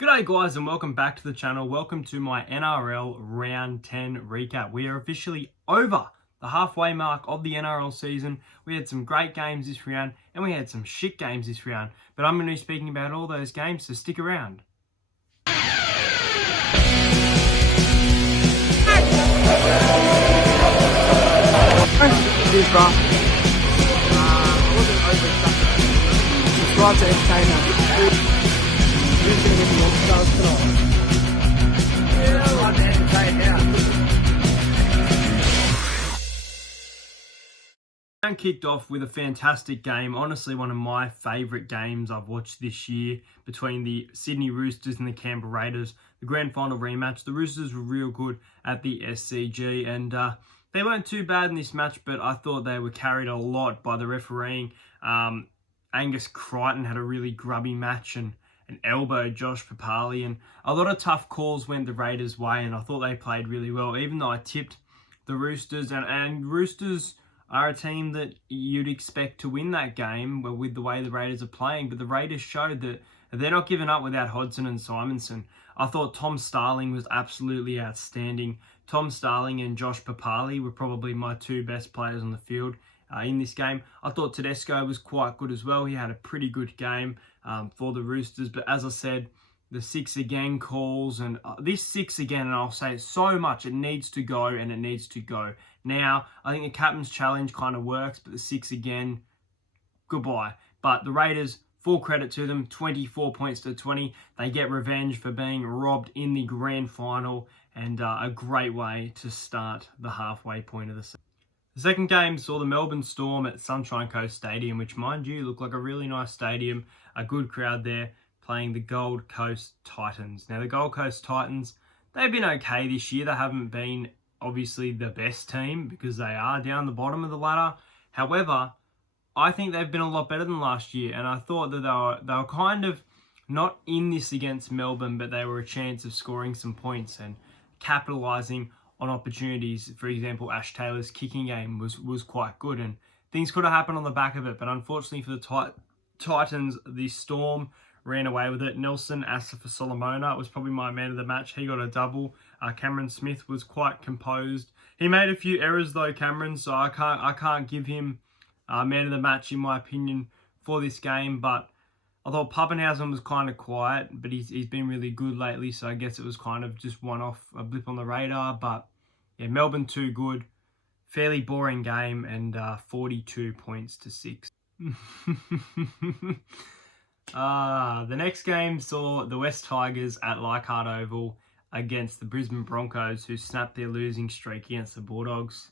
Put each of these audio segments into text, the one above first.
G'day guys and welcome back to the channel. Welcome to my NRL Round 10 recap. We are officially over the halfway mark of the NRL season. We had some great games this round and we had some shit games this round. But I'm going to be speaking about all those games, so stick around. Cheers, bro. Subscribe to Entertainer. Who's going to get the All-Stars tonight? Yeah, I'm entertained now. Round kicked off with a fantastic game. Honestly, one of my favourite games I've watched this year between the Sydney Roosters and the Canberra Raiders. The grand final rematch. The Roosters were real good at the SCG and they weren't too bad in this match, but I thought they were carried a lot by the refereeing. Angus Crichton had a really grubby match and elbowed Josh Papali, and a lot of tough calls went the Raiders' way, and I thought they played really well, even though I tipped the Roosters, and Roosters are a team that you'd expect to win that game with the way the Raiders are playing, but the Raiders showed that they're not giving up without Hodgson and Simonson. I thought Tom Starling was absolutely outstanding. Tom Starling and Josh Papali were probably my two best players on the field in this game. I thought Tedesco was quite good as well. He had a pretty good game for the Roosters. But as I said, the 6 again calls, and this 6 again, and I'll say it so much, it needs to go and it needs to go. Now, I think the captain's challenge kind of works, but the 6 again, goodbye. But the Raiders, full credit to them, 24 points to 20. They get revenge for being robbed in the grand final, and a great way to start the halfway point of the season. The second game saw the Melbourne Storm at Sunshine Coast Stadium, which, mind you, looked like a really nice stadium, a good crowd there, playing the Gold Coast Titans. Now, the Gold Coast Titans, they've been okay this year. They haven't been, obviously, the best team because they are down the bottom of the ladder. However, I think they've been a lot better than last year, and I thought that they were kind of not in this against Melbourne, but they were a chance of scoring some points and capitalising on opportunities. For example, Ash Taylor's kicking game was quite good, and things could have happened on the back of it, but unfortunately for the Titans, the Storm ran away with it. Nelson Asafa-Solomona was probably my man of the match. He got a double. Cameron Smith was quite composed. He made a few errors though, Cameron, so I can't give him man of the match in my opinion for this game, but I thought Pappenhausen was kind of quiet, but he's been really good lately, so I guess it was kind of just a blip on the radar. But yeah, Melbourne too good. Fairly boring game, and 42 points to 6. The next game saw the West Tigers at Leichhardt Oval against the Brisbane Broncos, who snapped their losing streak against the Bulldogs.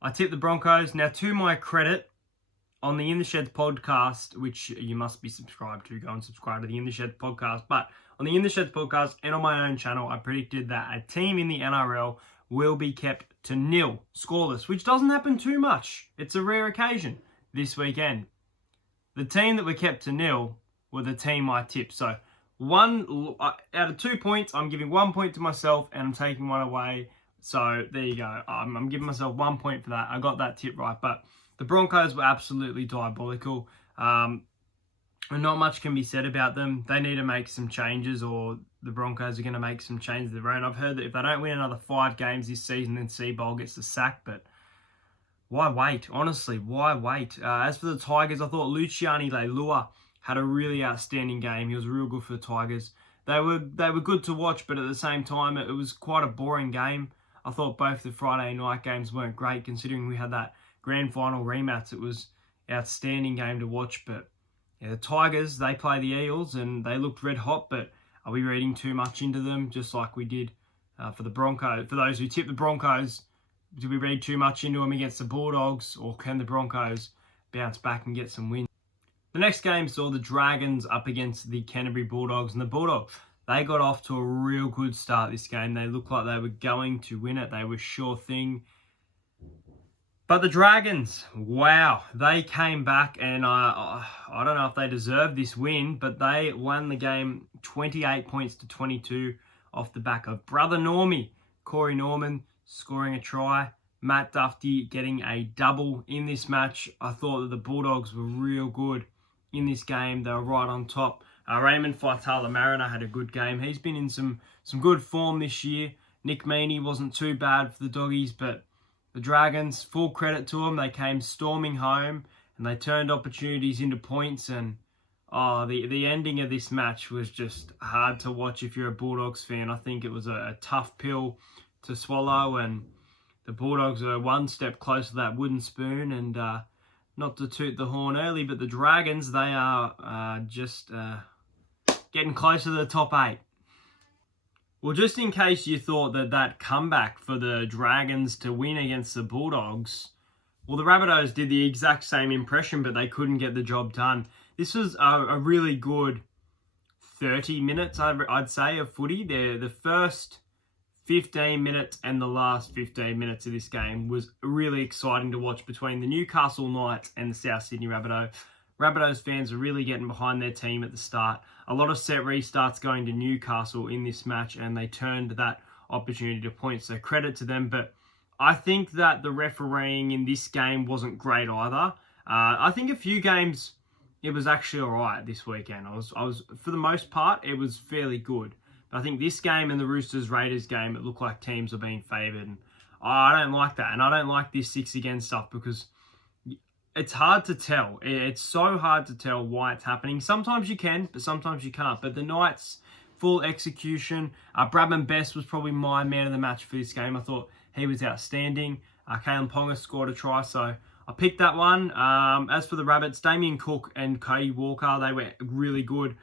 I tipped the Broncos. Now, to my credit, on the In the Sheds podcast, which you must be subscribed to, go and subscribe to the In the Sheds podcast. But on the In the Sheds podcast and on my own channel, I predicted that a team in the NRL will be kept to nil, scoreless, which doesn't happen too much. It's a rare occasion this weekend. The team that were kept to nil were the team I tipped. So out of 2 points, I'm giving 1 point to myself and I'm taking one away. So there you go. I'm giving myself 1 point for that. I got that tip right. But the Broncos were absolutely diabolical. And not much can be said about them. They need to make some changes, or the Broncos are going to make some changes of their own. I've heard that if they don't win another 5 games this season, then Seabold gets the sack. But why wait? Honestly, why wait? As for the Tigers, I thought Luciani Leilua had a really outstanding game. He was real good for the Tigers. They were good to watch, but at the same time, it was quite a boring game. I thought both the Friday night games weren't great, considering we had that grand final rematch. It was an outstanding game to watch, but yeah, the Tigers, they play the Eels and they looked red hot, but are we reading too much into them, just like we did for the Broncos? For those who tipped the Broncos, did we read too much into them against the Bulldogs, or can the Broncos bounce back and get some wins? The next game saw the Dragons up against the Canterbury Bulldogs, and the Bulldogs, they got off to a real good start this game. They looked like they were going to win it. They were sure thing. But the Dragons, wow, they came back, and I don't know if they deserved this win, but they won the game 28 points to 22 off the back of brother Normie, Corey Norman, scoring a try, Matt Duffy getting a double in this match. I thought that the Bulldogs were real good in this game. They were right on top Raymond Faitala-Mariner had a good game. He's been in some good form this year. Nick Meaney wasn't too bad for the Doggies, but the Dragons, full credit to them. They came storming home and they turned opportunities into points. And the ending of this match was just hard to watch if you're a Bulldogs fan. I think it was a tough pill to swallow, and the Bulldogs are one step closer to that wooden spoon. And not to toot the horn early, but the Dragons, they are just getting closer to the top 8. Well, just in case you thought that comeback for the Dragons to win against the Bulldogs, well, the Rabbitohs did the exact same impression, but they couldn't get the job done. This was a really good 30 minutes, I'd say, of footy. The first 15 minutes and the last 15 minutes of this game was really exciting to watch between the Newcastle Knights and the South Sydney Rabbitohs. Rabbitohs fans are really getting behind their team at the start. A lot of set restarts going to Newcastle in this match, and they turned that opportunity to points. So credit to them. But I think that the refereeing in this game wasn't great either. I think a few games it was actually all right this weekend. I was for the most part it was fairly good. But I think this game and the Roosters Raiders game, it looked like teams were being favoured, and I don't like that. And I don't like this 6 against stuff because it's hard to tell. It's so hard to tell why it's happening. Sometimes you can, but sometimes you can't. But the Knights, full execution. Bradman Best was probably my man of the match for this game. I thought he was outstanding. Kalen Ponga scored a try, so I picked that one. As for the Rabbits, Damien Cook and Cody Walker, they were really good.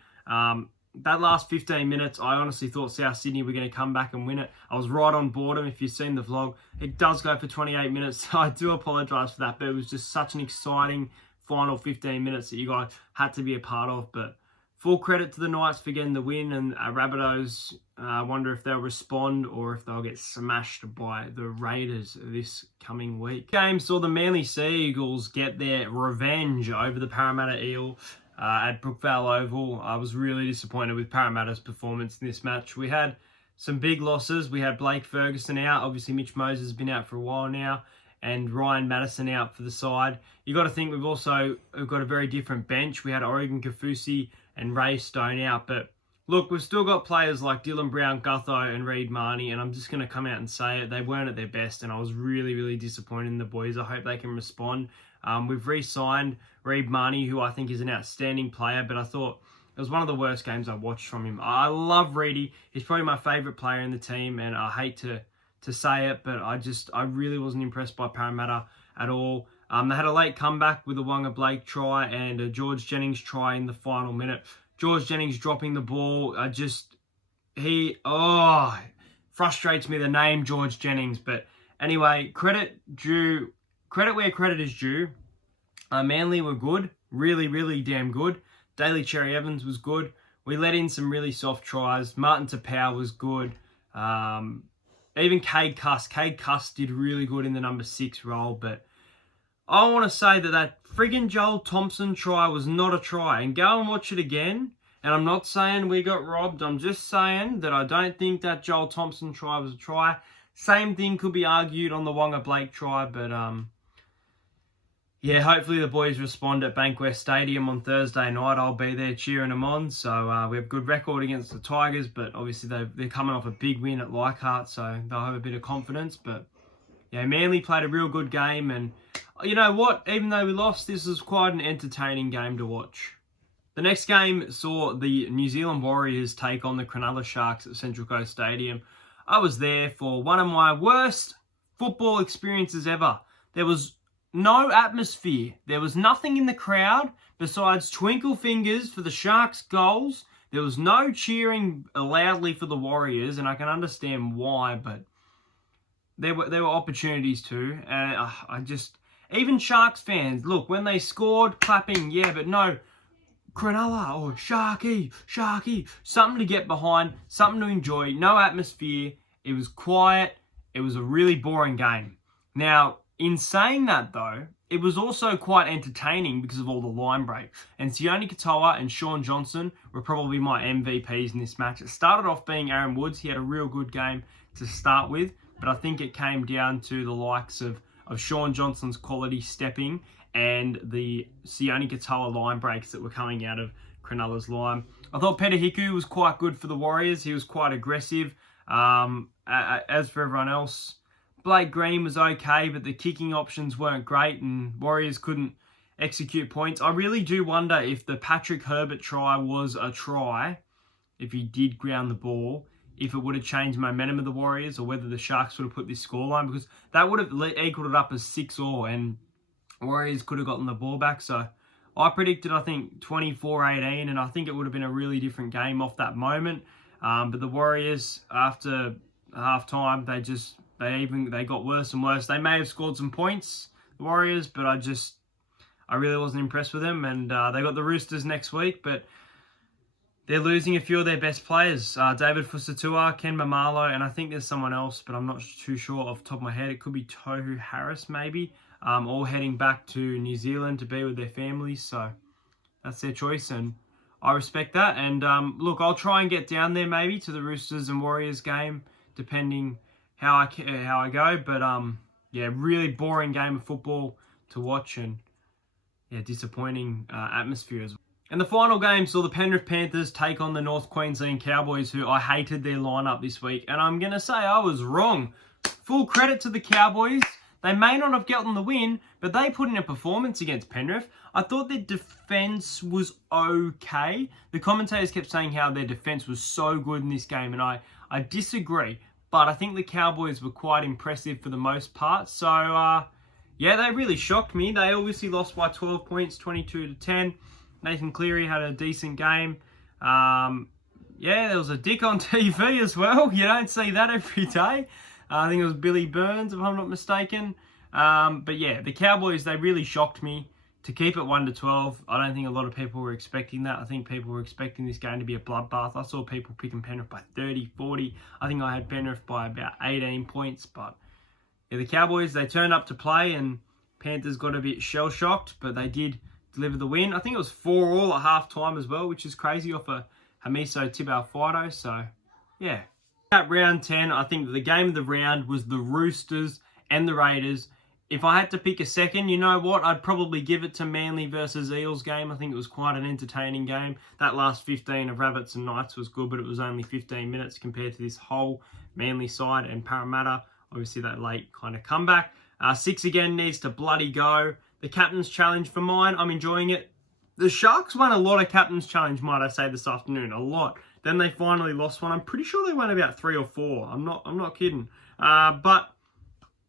That last 15 minutes, I honestly thought South Sydney were going to come back and win it. I was right on board them. If you've seen the vlog, it does go for 28 minutes. So I do apologise for that, but it was just such an exciting final 15 minutes that you guys had to be a part of. But full credit to the Knights for getting the win, and Rabbitohs, I wonder if they'll respond or if they'll get smashed by the Raiders this coming week. Game saw the Manly Sea Eagles get their revenge over the Parramatta Eels at Brookvale Oval. I was really disappointed with Parramatta's performance in this match. We had some big losses. We had Blake Ferguson out. Obviously, Mitch Moses has been out for a while now, and Ryan Madison out for the side. You got to think we've got a very different bench. We had Oregon Kafusi and Ray Stone out, but look, we've still got players like Dylan Brown, Gutho, and Reid Marnie, and I'm just going to come out and say it. They weren't at their best, and I was really, really disappointed in the boys. I hope they can respond. We've re-signed Reid Marnie, who I think is an outstanding player, but I thought it was one of the worst games I watched from him. I love Reedy. He's probably my favourite player in the team, and I hate to say it, but I really wasn't impressed by Parramatta at all. They had a late comeback with a Wonga Blake try and a George Jennings try in the final minute. George Jennings dropping the ball, frustrates me, the name George Jennings. But anyway, credit where credit is due. Manly were good, really, really damn good. Daly Cherry Evans was good. We let in some really soft tries. Martin Tapau was good. Even Cade Cuss did really good in the number 6 role. But I want to say that friggin' Joel Thompson try was not a try. And go and watch it again. And I'm not saying we got robbed. I'm just saying that I don't think that Joel Thompson try was a try. Same thing could be argued on the Wonga Blake try. But yeah, hopefully the boys respond at Bankwest Stadium on Thursday night. I'll be there cheering them on. So we have a good record against the Tigers, but obviously they're coming off a big win at Leichhardt, so they'll have a bit of confidence. But yeah, Manly played a real good game, and you know what? Even though we lost, this was quite an entertaining game to watch. The next game saw the New Zealand Warriors take on the Cronulla Sharks at Central Coast Stadium. I was there for one of my worst football experiences ever. There was no atmosphere. There was nothing in the crowd besides twinkle fingers for the Sharks' goals. There was no cheering loudly for the Warriors, and I can understand why, but there were opportunities too. And even Sharks fans, look, when they scored, clapping, yeah, but no, Cronulla or Sharky, something to get behind, something to enjoy, no atmosphere. It was quiet. It was a really boring game. Now, in saying that, though, it was also quite entertaining because of all the line breaks. And Sione Katoa and Sean Johnson were probably my MVPs in this match. It started off being Aaron Woods. He had a real good game to start with, but I think it came down to the likes of Sean Johnson's quality stepping and the Sione Katoa line breaks that were coming out of Cronulla's line. I thought Petahiku was quite good for the Warriors. He was quite aggressive. As for everyone else, Blake Green was okay, but the kicking options weren't great and Warriors couldn't execute points. I really do wonder if the Patrick Herbert try was a try, if he did ground the ball, if it would have changed momentum of the Warriors or whether the Sharks would have put this scoreline, because that would have equaled it up as 6-all and Warriors could have gotten the ball back. So I predicted, I think, 24-18, and I think it would have been a really different game off that moment. But the Warriors, after half-time, they got worse and worse. They may have scored some points, the Warriors, but I really wasn't impressed with them. And they got the Roosters next week, but they're losing a few of their best players. David Fusatua, Ken Mamalo, and I think there's someone else, but I'm not too sure off the top of my head. It could be Tohu Harris, maybe. All heading back to New Zealand to be with their families. So that's their choice, and I respect that. And look, I'll try and get down there maybe to the Roosters and Warriors game, depending how I go. But yeah, really boring game of football to watch, and yeah, disappointing atmosphere as well. And the final game saw the Penrith Panthers take on the North Queensland Cowboys, who I hated their lineup this week. And I'm going to say I was wrong. Full credit to the Cowboys. They may not have gotten the win, but they put in a performance against Penrith. I thought their defence was okay. The commentators kept saying how their defence was so good in this game, and I disagree. But I think the Cowboys were quite impressive for the most part. So, yeah, they really shocked me. They obviously lost by 12 points, 22-10. Nathan Cleary had a decent game. Yeah, there was a dick on TV as well. You don't see that every day. I think it was Billy Burns, if I'm not mistaken. But yeah, the Cowboys, they really shocked me to keep it 1-12. I don't think a lot of people were expecting that. I think people were expecting this game to be a bloodbath. I saw people picking Penrith by 30, 40. I think I had Penrith by about 18 points. But yeah, the Cowboys, they turned up to play, and Panthers got a bit shell-shocked, but they did deliver the win. I think it was 4-all at half-time as well, which is crazy off a Hamiso Tibau-Fido. So, yeah. At round 10, I think the game of the round was the Roosters and the Raiders. If I had to pick a second, you know what? I'd probably give it to Manly versus Eels game. I think it was quite an entertaining game. That last 15 of Rabbits and Knights was good, but it was only 15 minutes compared to this whole Manly side and Parramatta. Obviously, that late kind of comeback. 6 again needs to bloody go. The Captain's Challenge for mine, I'm enjoying it. The Sharks won a lot of Captain's Challenge, might I say, this afternoon. A lot. Then they finally lost one. I'm pretty sure they won about 3 or 4. I'm not kidding. But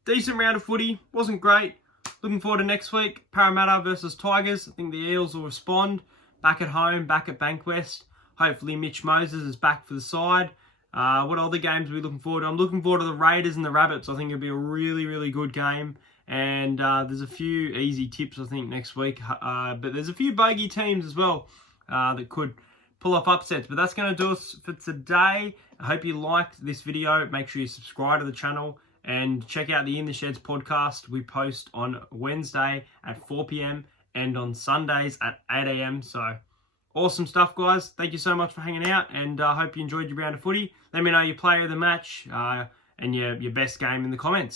decent round of footy. Wasn't great. Looking forward to next week. Parramatta versus Tigers. I think the Eels will respond. Back at home, back at Bankwest. Hopefully Mitch Moses is back for the side. What other games are we looking forward to? I'm looking forward to the Raiders and the Rabbits. I think it'll be a really, really good game. And there's a few easy tips, I think, next week. But there's a few bogey teams as well that could pull off upsets. But that's going to do us for today. I hope you liked this video. Make sure you subscribe to the channel and check out the In the Sheds podcast. We post on Wednesday at 4 p.m. and on Sundays at 8 a.m. So awesome stuff, guys. Thank you so much for hanging out, and I hope you enjoyed your round of footy. Let me know your player of the match and your best game in the comments.